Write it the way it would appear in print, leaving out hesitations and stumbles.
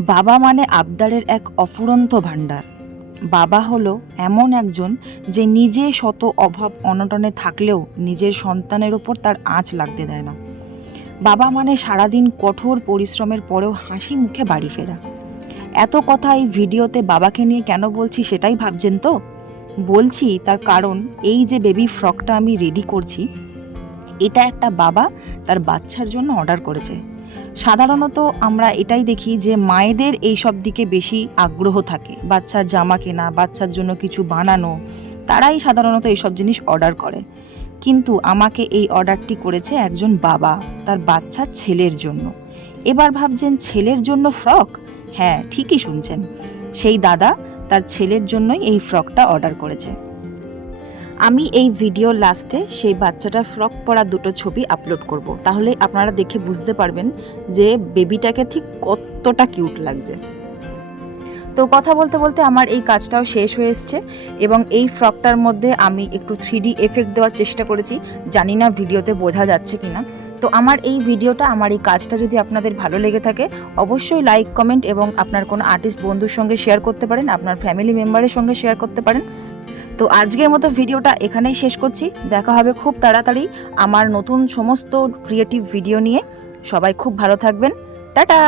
বাবা মানে আবদারের এক অফুরন্ত ভাণ্ডার। বাবা হলো এমন একজন যে নিজে শত অভাব অনটনে থাকলেও নিজের সন্তানের ওপর তার আঁচ লাগতে দেয় না। বাবা মানে সারাদিন কঠোর পরিশ্রমের পরেও হাসি মুখে বাড়ি ফেরা। এত কথা এই ভিডিওতে বাবাকে নিয়ে কেন বলছি সেটাই ভাবছেন তো? বলছি তার কারণ এই যে বেবি ফ্রকটা আমি রেডি করছি, এটা একটা বাবা তার বাচ্চার জন্য অর্ডার করেছে। সাধারণত আমরা এটাই দেখি যে মায়েদের এই সব দিকে বেশি আগ্রহ থাকে, বাচ্চার জামা কেনা, বাচ্চার জন্য কিছু বানানো, তারাই সাধারণত এইসব জিনিস অর্ডার করে। কিন্তু আমাকে এই অর্ডারটি করেছে একজন বাবা তার বাচ্চার ছেলের জন্য। এবার ভাবছেন ছেলের জন্য ফ্রক? হ্যাঁ, ঠিকই শুনছেন, সেই দাদা তার ছেলের জন্যই এই ফ্রকটা অর্ডার করেছে। আমি এই ভিডিওর লাস্টে সেই বাচ্চাটার ফ্রক পরা দুটো ছবি আপলোড করব, তাহলে আপনারা দেখে বুঝতে পারবেন যে বেবিটাকে ঠিক কতটা কিউট লাগছে। তো কথা বলতে বলতে আমার এই কাজটাও শেষ হয়ে এসছে এবং এই ফ্রকটার মধ্যে আমি একটু 3D এফেক্ট দেওয়ার চেষ্টা করেছি, জানি না ভিডিওতে বোঝা যাচ্ছে কিনা। তো আমার এই ভিডিওটা, আমার এই কাজটা যদি আপনাদের ভালো লেগে থাকে অবশ্যই লাইক, কমেন্ট এবং আপনার কোনো আর্টিস্ট বন্ধুর সঙ্গে শেয়ার করতে পারেন, আপনার ফ্যামিলি মেম্বারের সঙ্গে শেয়ার করতে পারেন। তো আজকের মতো ভিডিওটা এখানেই শেষ করছি। দেখা হবে খুব তাড়াতাড়ি আমার নতুন সমস্ত ক্রিয়েটিভ ভিডিও নিয়ে। সবাই খুব ভালো থাকবেন। টাটা।